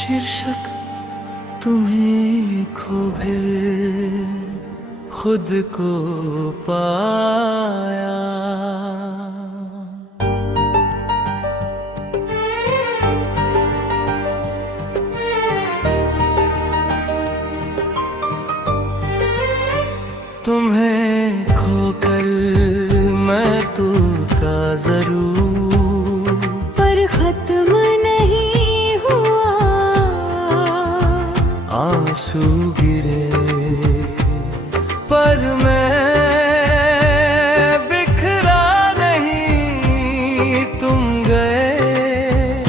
शीर्षक तुम्हें खोए खुद को पाया। तुम्हें खोकर मैं तो का जरूर, पर खत्म नहीं हुआ। आंसू गिरे पर मैं बिखरा नहीं। तुम गए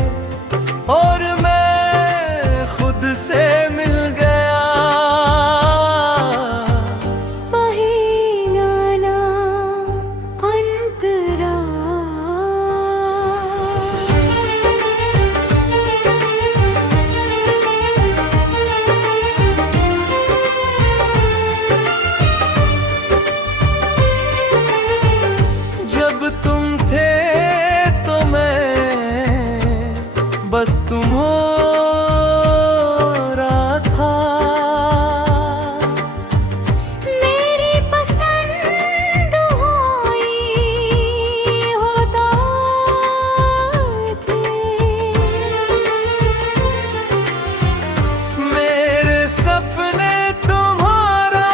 और मैं खुद से मिल गया। वही गाना अंतरा, जब तुम थे तो मैं बस तुम हो रहा था। मेरी पसंद हुई होता थे। मेरे सपने तुम्हारा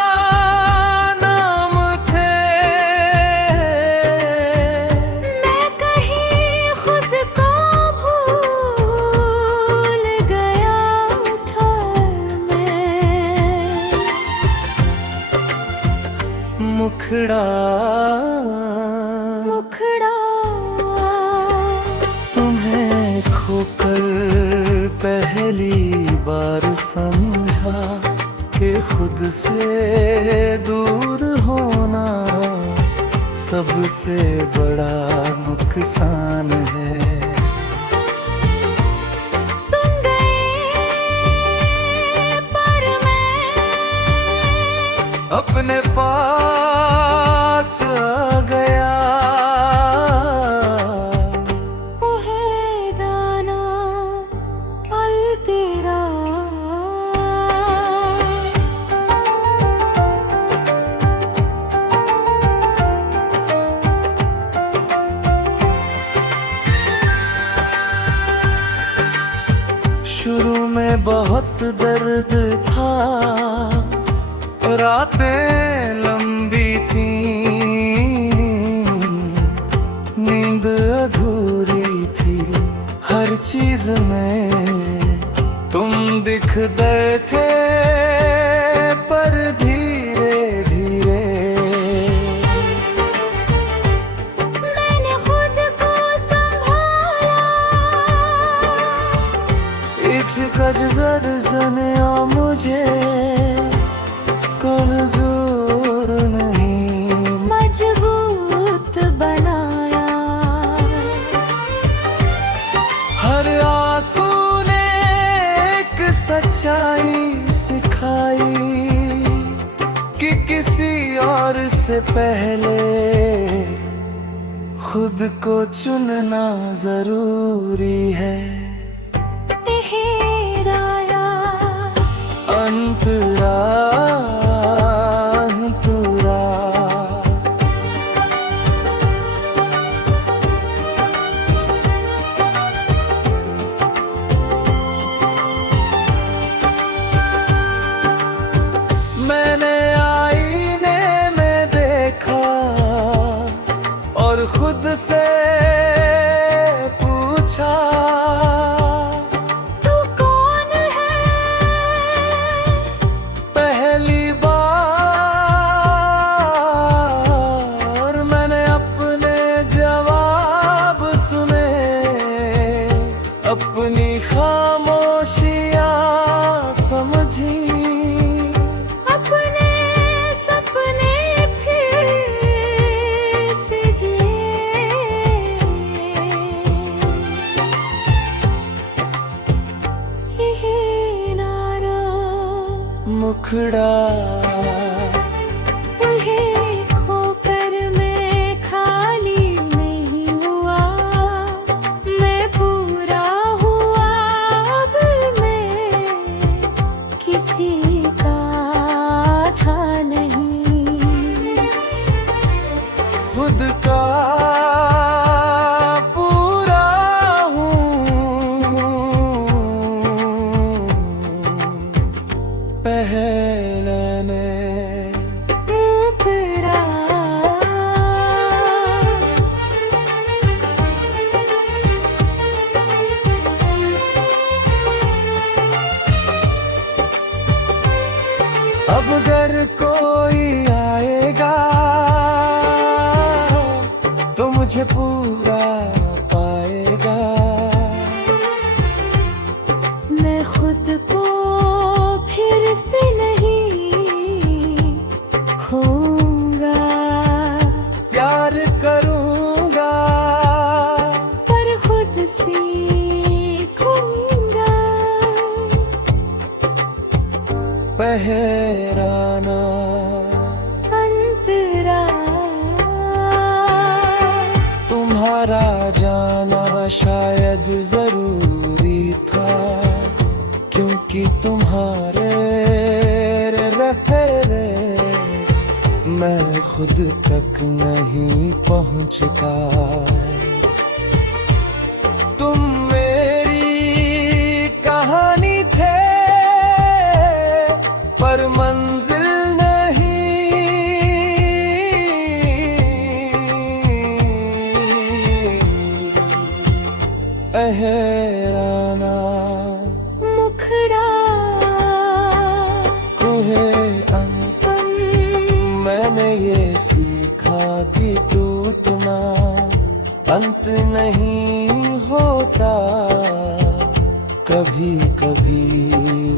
नाम थे। मैं कहीं खुद को भूल गया था। मैं मुखड़ा मुखड़ा तुम्हें खोकर पहली बार समझा कि खुद से दूर होना सबसे बड़ा नुकसान है। तुम गए पर मैं अपने पास आ गया। वो है दाना अलतेरा। शुरू में बहुत दर्द था, रातें लंबी थी, नींद अधूरी थी। हर चीज में तुम दिखते थे, पर धीरे धीरे मैंने खुद को संभाला। इचकज जरजनिया मुझे कमजोर नहीं, मजबूत बनाया। हर आंसू ने एक सच्चाई सिखाई कि किसी और से पहले खुद को चुनना जरूरी है। तेराया अंतरा अंतरा मैंने आईने में देखा और खुद से पूछा, तू कौन है? पहली बार मैंने अपने जवाब सुने, अपनी खामोशियाँ समझी। अपने सपने फिर से जिए। खुद का पूरा हूँ। पहले ऊपरा अब अगर कोई आएगा तो मुझे पूरा पाएगा। मैं खुद को फिर से नहीं खोऊंगा। प्यार करूँगा पर खुद सीखूंगा। पहराना अंतरा तुम्हारा जाना शायद जरूरी था, क्योंकि तुम्हारे रहने मैं खुद तक नहीं पहुंचता। तुम मेरी कहानी थे पर मंजिल पहराना मुखड़ा कुहे अंतन मैंने ये सीखा कि टूटना अंत नहीं होता। कभी कभी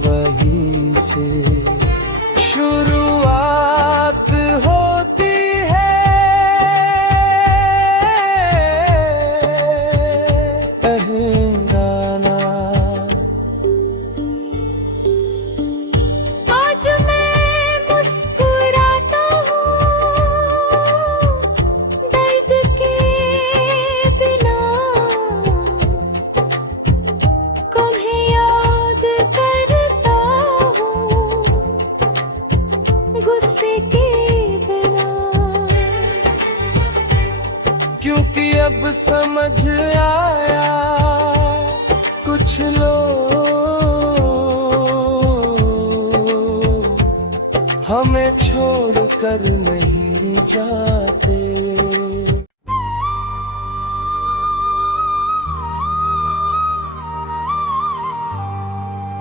वही से शुरुआत होती है। आज मैं मुस्कुराता हूँ दर्द के बिना। तुम्हें याद करता हूँ गुस्से के बिना। क्योंकि अब समझ आया कुछ लोग हमें छोड़कर नहीं जाते।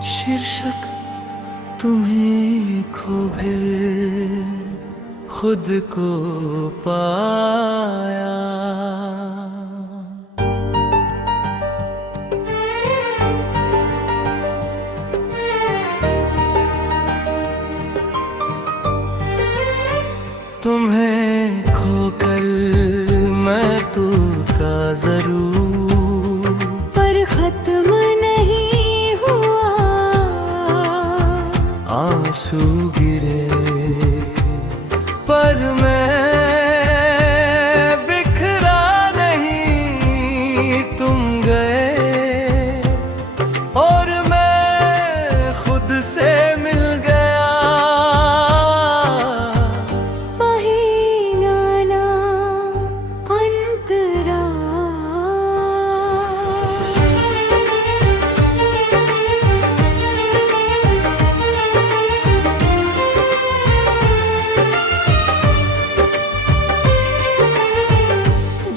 शीर्षक तुम्हें खोए खुद को पाया। तुम्हें खोकर मैं तो का जरूर पर खत्म नहीं हुआ। आंसू गिरे पर मैं बिखरा नहीं। तुम गए और मैं खुद से मिल गया। वही गाना अंतरा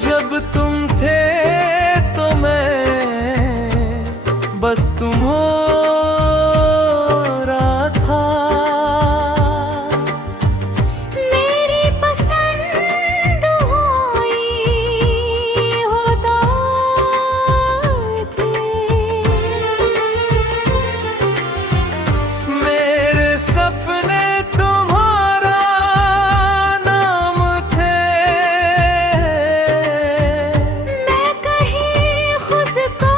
जब तुम थे तो मैं बस तुम हो रहा था। मेरी पसंद हुई होता थे। मेरे सपने तुम्हारा नाम थे। मैं कहीं खुद को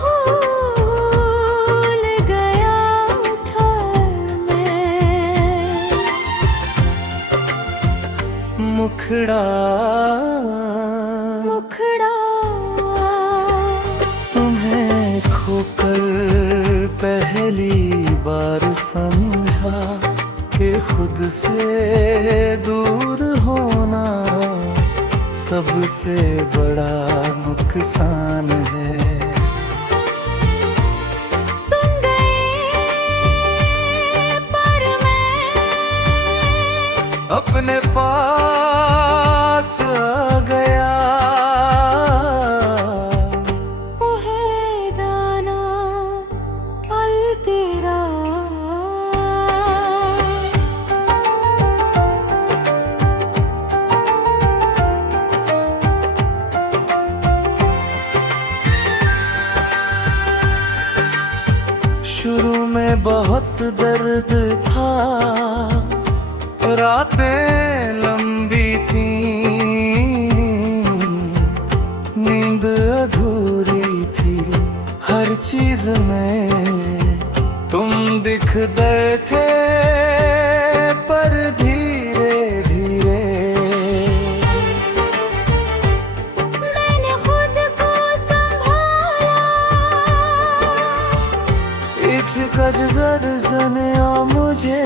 भूल गया था। मैं मुखड़ा मुखड़ा तुम्हें खोकर पहली बार समझा कि खुद से दूर होना सबसे बड़ा नुकसान है। तुम गए पर मैं अपने पास आ गया। वो है दाना पल तेरा। शुरू में बहुत दर्द था, रातें लंबी थी, नींद अधूरी थी, हर चीज में तुम दिखते थे, पर धीरे धीरे मैंने खुद को संभाला। इचकज जरजनिया मुझे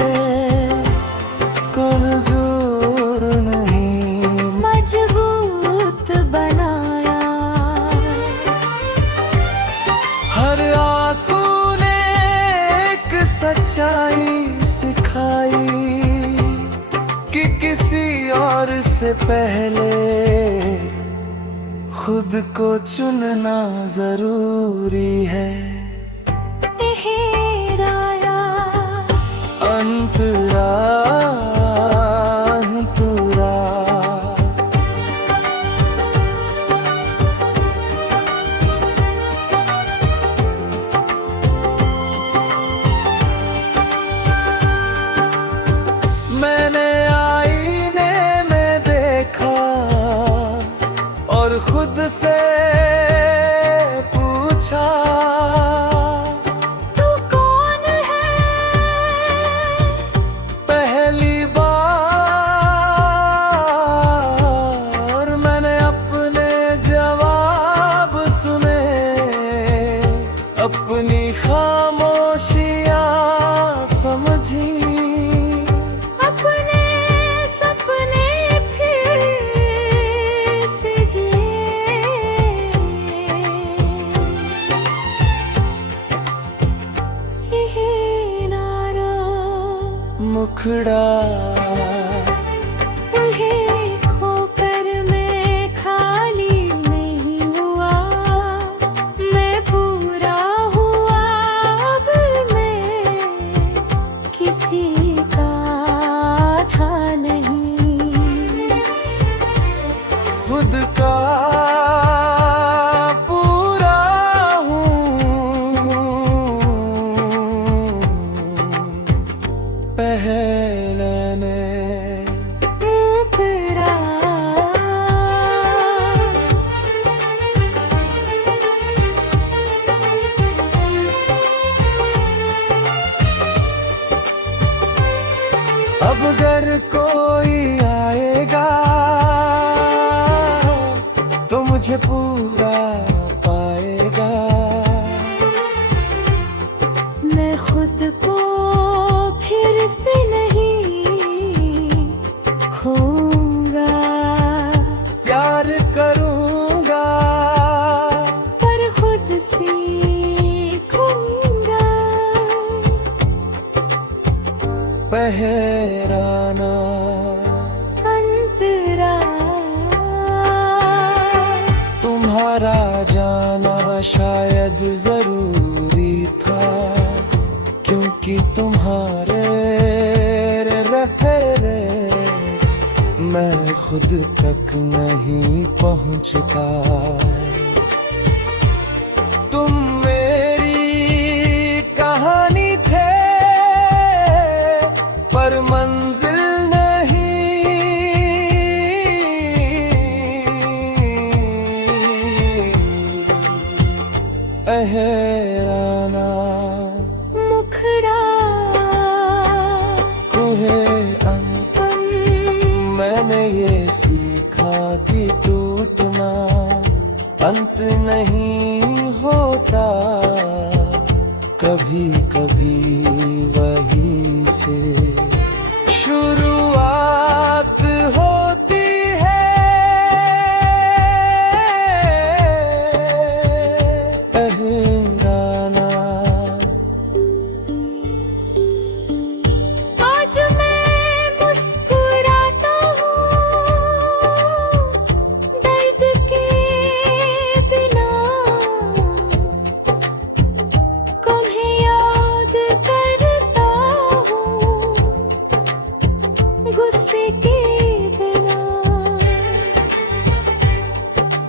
कमजोर नहीं, मजबूत बनाया। हर आंसू ने एक सच्चाई सिखाई कि किसी और से पहले खुद को चुनना जरूरी है। ठहराया अंतरा अंतरा मैंने आईने में देखा और खुद से पूछा, तू कौन है? पहली बार मैंने अपने जवाब सुने, अपनी खामोशियाँ समझी, अपने सपने फिर से जिए। यही नारा मुखड़ा तुम्हें खोकर मैं खाली नहीं हुआ। मैं पूरा हुआ, अब मैं किसी का था नहीं। खुद का पूरा हूँ, पहले ने ऊपरा अब अगर कोई आएगा तो मुझे पूरा पाएगा। मैं खुद को फिर से नहीं खोऊंगा। प्यार करूँगा पर खुद सीखूंगा। पहराना अंतरा तुम्हारा जाना शायद जरूरी था, क्योंकि तुम्हारे रहने मैं खुद तक नहीं पहुंचता। तुम मेरी कहानी थे पर मंजिल पहराना मुखड़ा कुहे अंतन मैंने ये सीखा कि टूटना अंत नहीं होता, कभी कभी वही से शुरुआत होती है।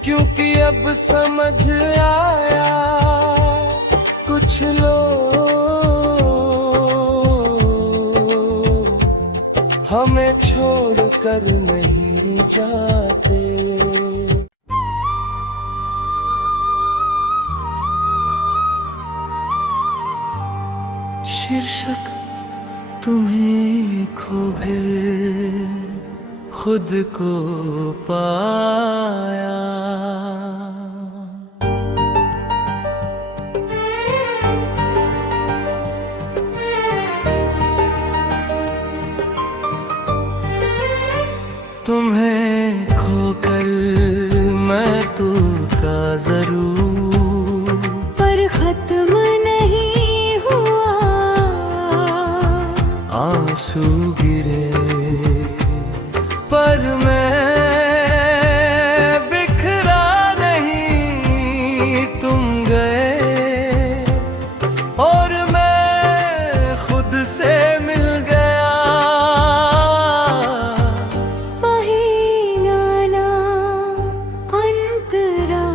क्योंकि अब समझ आया कुछ लोग हमें छोड़कर नहीं जाते। शीर्षक तुम्हें खोए खुद को पाया। तुम्हें खोकर मैं तू का जरूर पर खत्म नहीं हुआ। आंसू गिरे पर मैं बिखरा नहीं। तुम गए और मैं खुद से मिल गया। वही गाना अंतरा।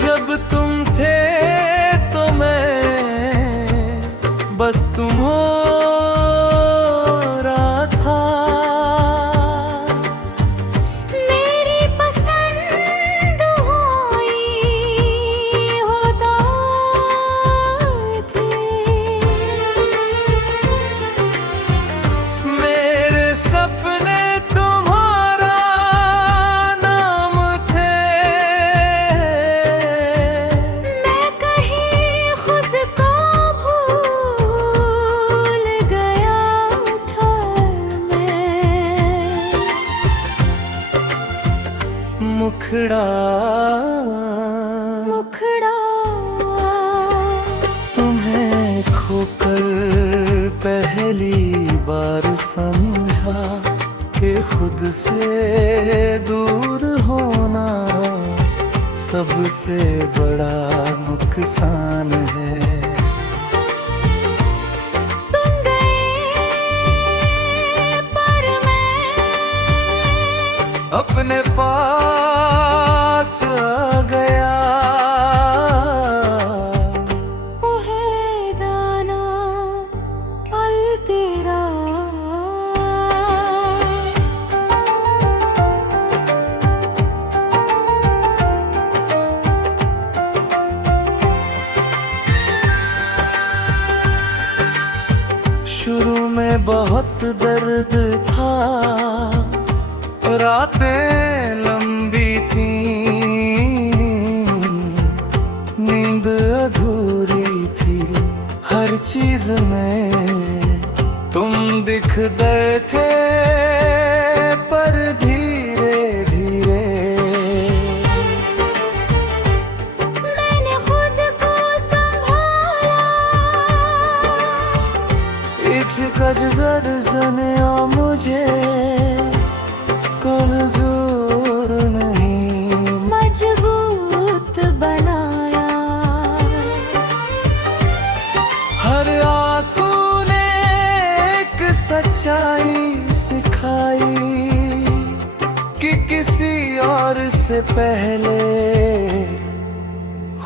जब तुम थे तो मैं बस तुम हो रहा था। मेरी पसंद हुई होता थे। मेरे सपने तुम्हारा नाम थे। मैं कहीं खुद को भूल गया था। मैं मुखड़ा तुम्हें खोकर पहली बार समझा कि खुद से दूर होना सबसे बड़ा नुकसान है। तुम गए पर मैं अपने पास आ गया। वो है दाना अलतेरा। शुरू में बहुत दर्द था, रातें लंबी थी, नींद अधूरी थी। हर चीज में तुम दिखते थे पर धीरे धीरे मैंने खुद को संभाला। इचकज जरजने मुझे कमजोर नहीं मजबूत बनाया। हर आंसू ने एक सच्चाई सिखाई कि किसी और से पहले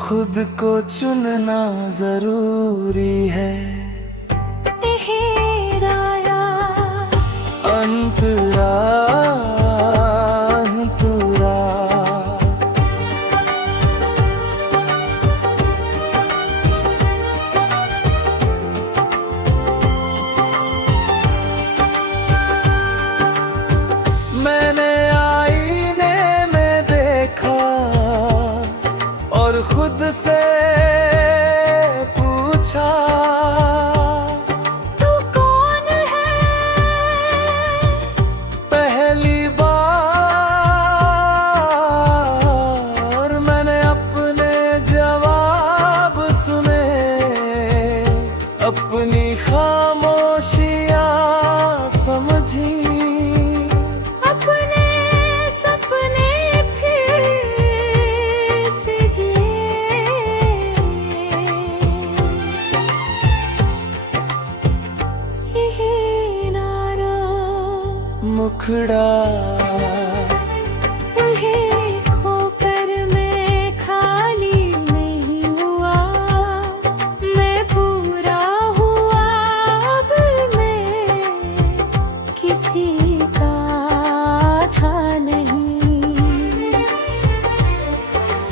खुद को चुनना जरूरी है। तेराया अंतरा अंतरा मैंने आईने में देखा और खुद से पूछा तू कौन है। पहली बार मैंने अपने जवाब सुने, अपनी खामोशियां समझी। अपने सपने फिर से जिए।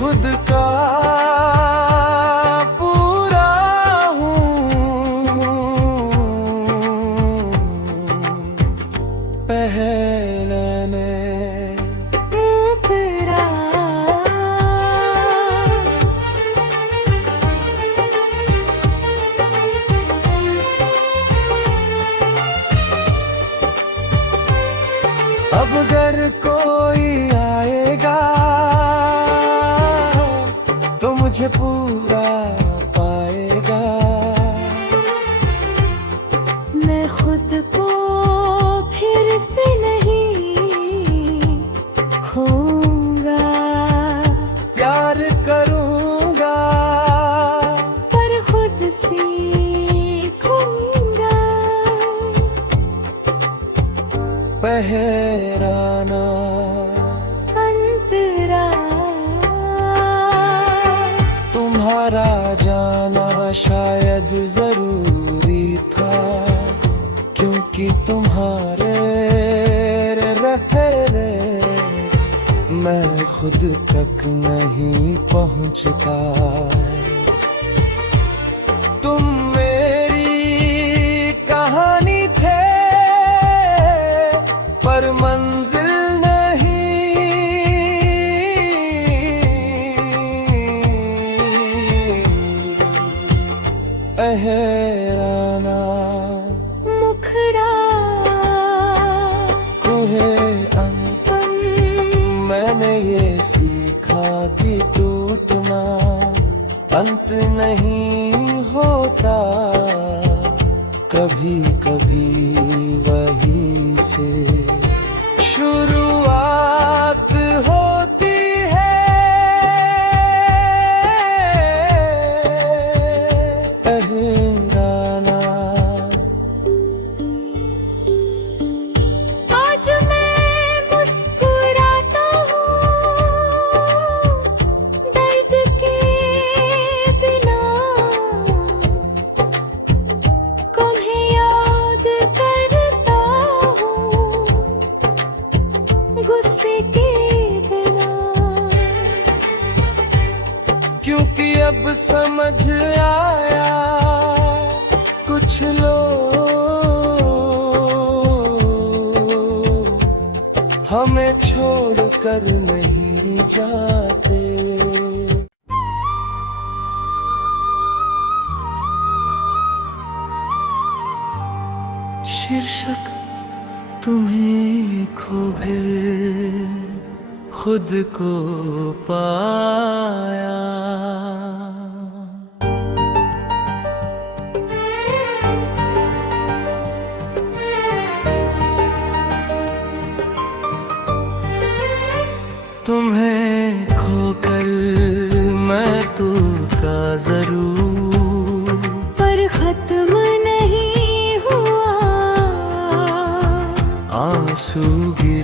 खुद का पूरा हूँ। पहले ने ऊपरा अब अगर कोई आएगा तो मुझे पूरा पाएगा। मैं खुद को फिर से नहीं खोऊंगा। प्यार करूँगा पर खुद सीखूंगा। पहराना अंतरा तुम्हारा जाना शायद जरूरी था, क्योंकि तुम्हारे रहने मैं खुद तक नहीं पहुंचता। तुम मेरी कहानी थे पर मंजिल पहराना मुखड़ा तुम्हें अंकन मैंने ये सीखा कि टूटना अंत नहीं होता। कभी कभी वही से शुरुआत होती है। आज मैं मुस्कुराता हूँ दर्द के बिना। तुम्हें याद करता हूँ गुस्से के बिना। क्योंकि अब समझ आया कुछ लोग हमें छोड़कर नहीं जाते। शीर्षक तुम्हें खोए खुद को पाया। तुम्हें खोकर मैं तो का जरूर, पर खत्म नहीं हुआ। आंसू गिर